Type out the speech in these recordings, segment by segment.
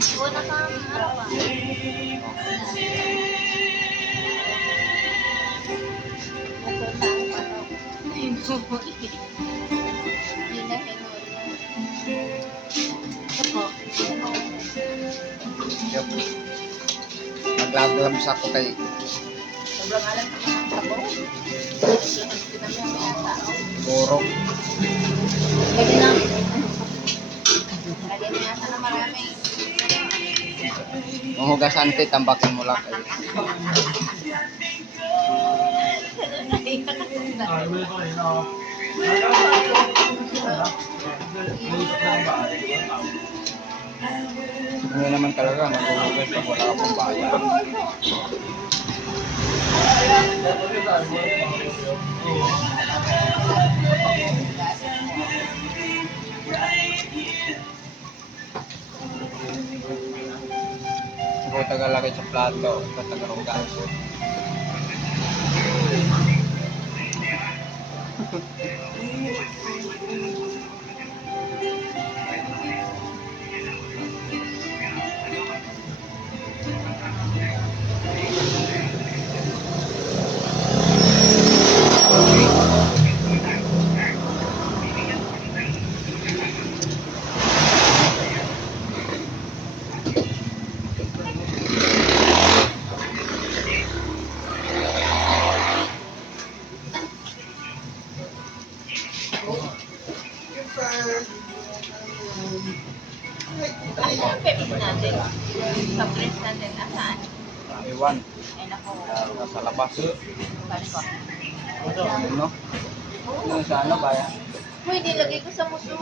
Oo, naka, ano pa. Yun na hinuli. Ako. Yup. Naglaglabs ako kay Sobrang alam naman ang sabaw. Borok. Pwede na. Pwede na yata na marami. Mahugasan ko, tambakin mo lang. Hindi naman talaga maghuhugas pag wala akong bayan. Ako tagalaki sa plato, tatagarugan. Ano ang pepes natin? Sa press natin, nasaan? Iwan, Ay, naku. nasa labas. Bali ko. Ano? Ano sa ano ba yan? Pwede, lagay ko sa muso.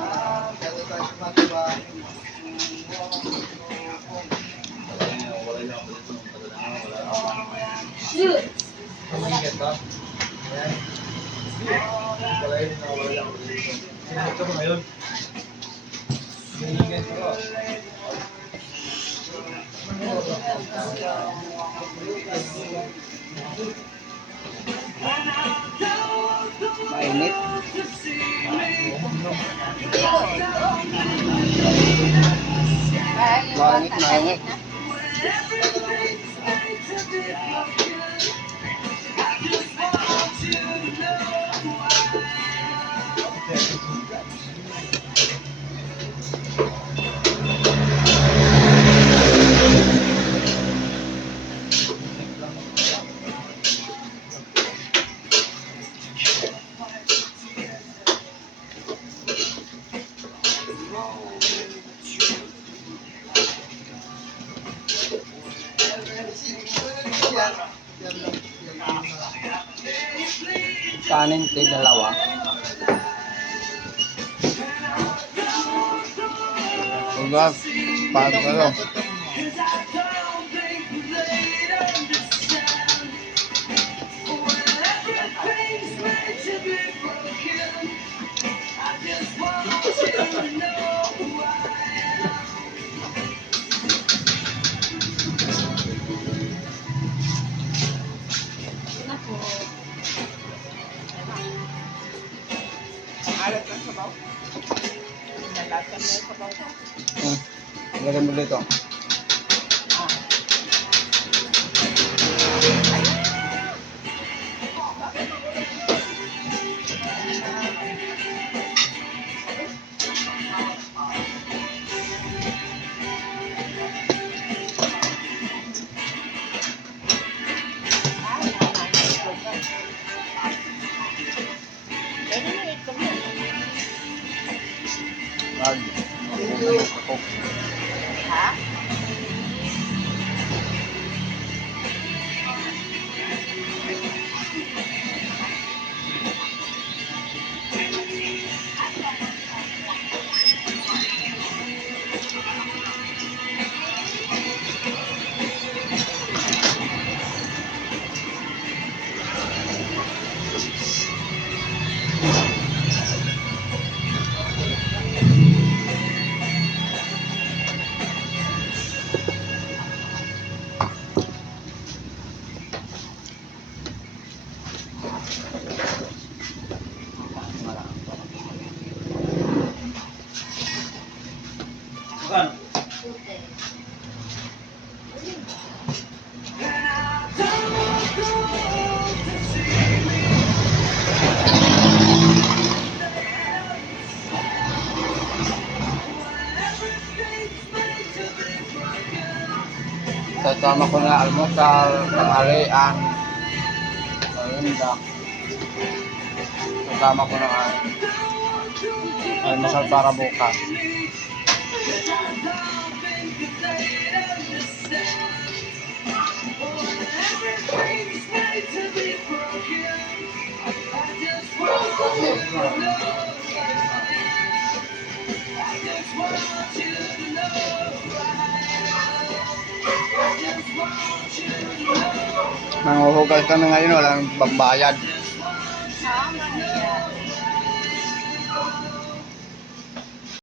Shoot! Mainit. Mainit, mainit. Kanin, dalawa. Diba? Pag ano? Alat ng sabaw. Nalatan mo yung sabaw ko. Lagyan mo dito. Pwede na ito mo. Wag. Ako. Ha? Bukan. Puti. Kasama ko na almusal, tanghalian, merienda. Kasama ko na almusal para bukas. Nanguhugas kami ngayon, walang pambayad. Ha?